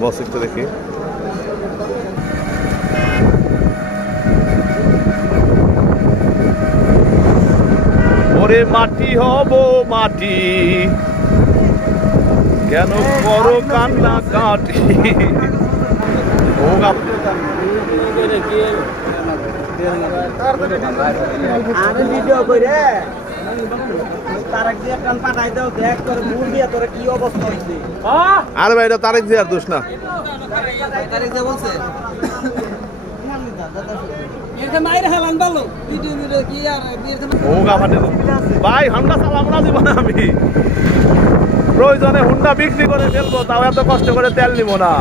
বস একটু দেখি। ওরে মাটি হব মাটি, কেন করো কান্না কাটি। ও ভিডিও করে তারেক দিয়ে কান পাঠাই দাও, দেখ তোর মুখ দিয়ে তোর কি অবস্থা হইছে। আরে ভাই এটা তারেক জিয়ার দোষ না। তারেক দিয়ে বলছে ভাই হুন্ডা চালাবো না জীবনে আমি, প্রয়োজনে হুন্ডা বিক্রি করে ফেলবো, তাও এত কষ্ট করে তেল নিব না।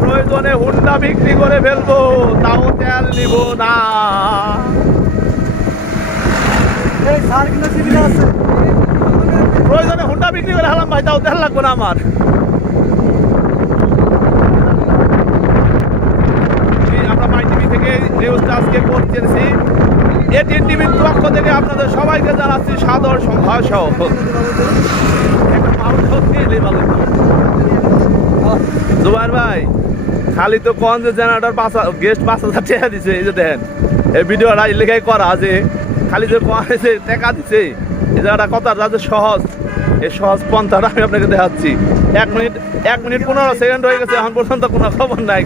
প্রয়োজনে হুন্ডা বিক্রি করে ফেলবো, তাও তেল নিব না। প্রয়োজনে হুন্ডা বিক্রি করে হলাম ভাই, তাও তেল লাগবে না আমার। আমরা মাই টিভি থেকে নিউজটা আজকে করতেছি। এটিএন টিভির পক্ষ থেকে আপনাদের সবাইকে জানাচ্ছি সাদর সম্ভাষণ। জুবাইর ভাই খালি তো কোন যে জেনারেটর গেস্ট 5,000 টাকা দিছে, এই যে দেখেন এই ভিডিওটা লেখাই করা আছে, খালি যে কোন টাকা দিছে এই জায়গাটা কত রাজে সহজ, এই সহজ পন্থাটা আমি আপনাকে দেখাচ্ছি। 1 মিনিট 15 সেকেন্ড হয়ে গেছে, এখন পর্যন্ত কোনো খবর নাই।